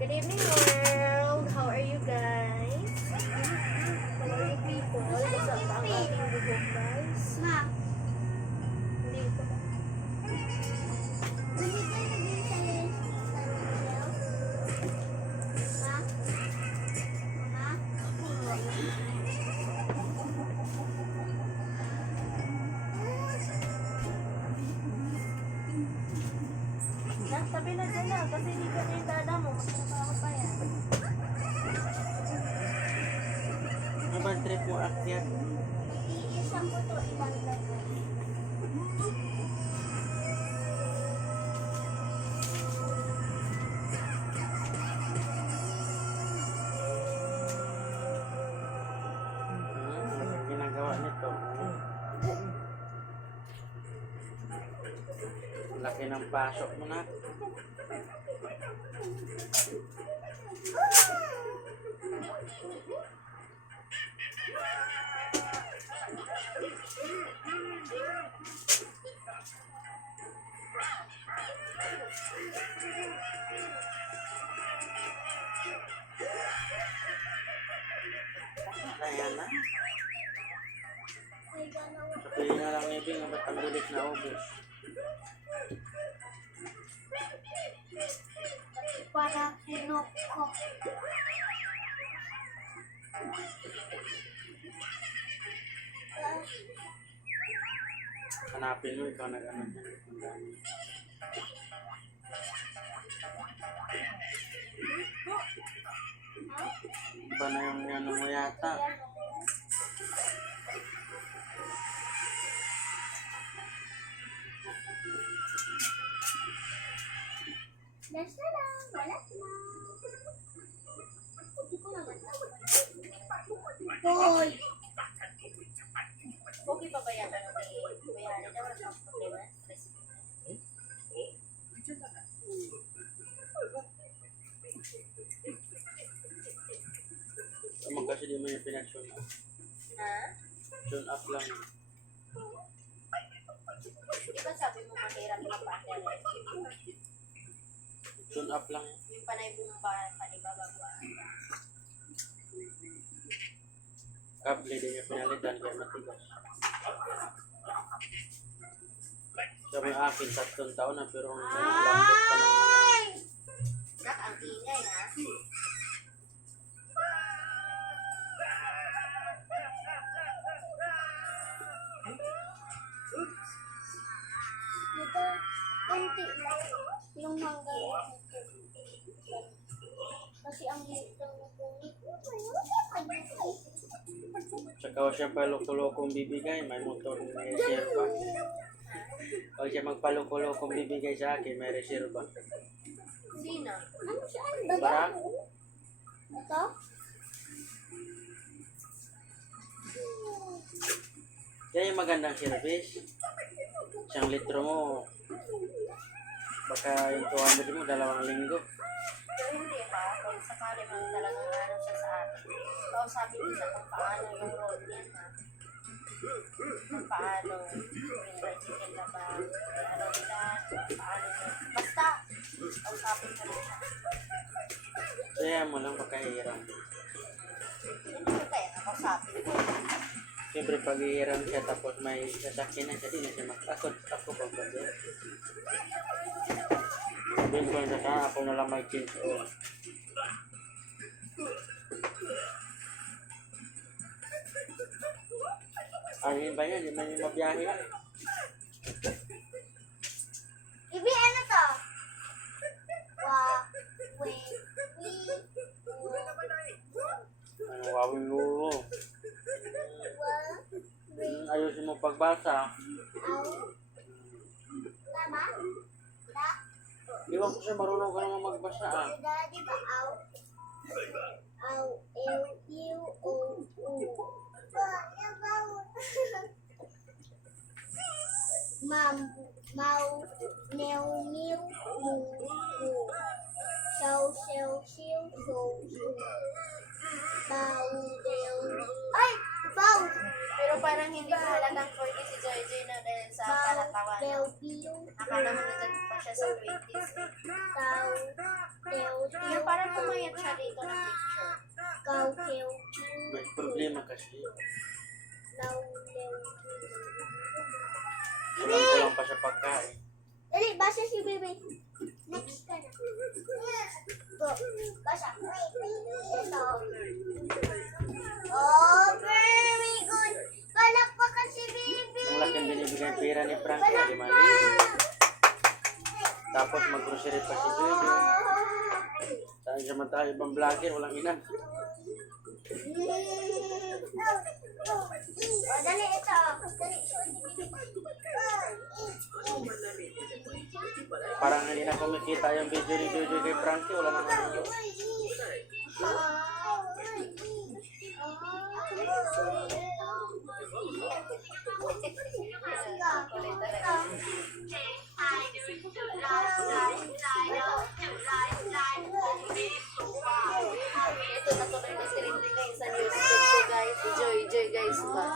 Good evening, world! How are you guys? How are you people? Basta ba ang ating bubog, guys? Ma, Hindi ko ba? hindi tayo naging sa Ma? Mama? Sabi na dyan na, kasi hindi ka yung dada mo. Magtrabaho pa yan. Ano ba ang trip mo akyat? Iisang ko to ilagay. Ano ginagawa nito? Laki ng pasok mo na. Ayan na. May ganaw. Sabihin na lang ni Bing, ba't ang bilis na ubos? Para kinoko. Hanapin mo, ikaw nag-ano niya. Ang dami. Iba na yung ano mo yata. Last na lang. Wala na. Hindi ko naman. Hoy! Okay pa ba yan? Ano ni Kuya Hani? Wala kang problema? Naman kasi di mo yung pinag-tune up. Ha? Tune up lang. Di ba sabi mo mahirap na partner? Tune up lang. Yung panay bumba, panibabagwa. Kable din yung pinalitan kaya matigas. Sabi yung akin, 3 taon na pero ang lambot pa ng mga... Ay! Nak, ang ingay ha? Ito, konti lang. Yung mangga. Kasi ang liit lang ng kulit. Tsaka siya paloko-lokong bibigay, may motor, may reserva. Pag siya magpaloko-lokong bibigay sa akin, may reserva. Sino? Ano siya? Ano Barak? Ito? Yan yung magandang service. 1 litro mo, baka yung 200 mo, 2 linggo. Pero hindi ha, kung sakali man talagang ano siya sa atin. Kausapin niya kung paano yung road niya ha. Kung paano yung bicycle na ba, ano nila, paano yun. Basta, kausapin ko rin siya. Kaya mo lang pagkahiram. Hindi ko kaya nakausapin ko. Siyempre paghihiram siya tapos may sasakyan na siya, di na siya makakot. Ako pag bagay. Sabihin ko na sa ako na lang may change oil. Ayun ba yan? Di man yung mabiyahe yan. Ibi, ano to? Wait. Ano, wawin mo. Ayusin mo pagbasa. Tama? Da? Iwan ko siya, marunong ka naman magbasa ah. Da, di ba? Aw. Aw, ew, ew, o, u. Mam, mau, neo, mew, mu, mu. Shaw, shaw, shiw, show, show. Bow, dew. Ay! Bow! Pero parang hindi mahalagang 40 si Joy Joy na dahil sa kalatawan. Dew, biw. Akala mo na dyan pa siya sa 20s. Bow, dew, Yung parang Nag-snap siya dito ng picture. Kau, keu, May problema kasi. lau, leu, Kulang-kulang pa sa pagkain. Dali, basa si Bebe. Next ka na. Go. Basa. Ito. Oh, very good. Palakpakan si Bebe. Ang laking binibigay pera ni Frankie, di mali. Tapos mag-grocery pa si Bebe. Saan siya man tayo ibang vlogger, walang ina. Oh, dali ito. Dali. Parang hindi na kumikita yung video ni Jojo kay Frankie, wala naman views. Ito na tuloy na trending guys sa news ko guys. Joy guys ba?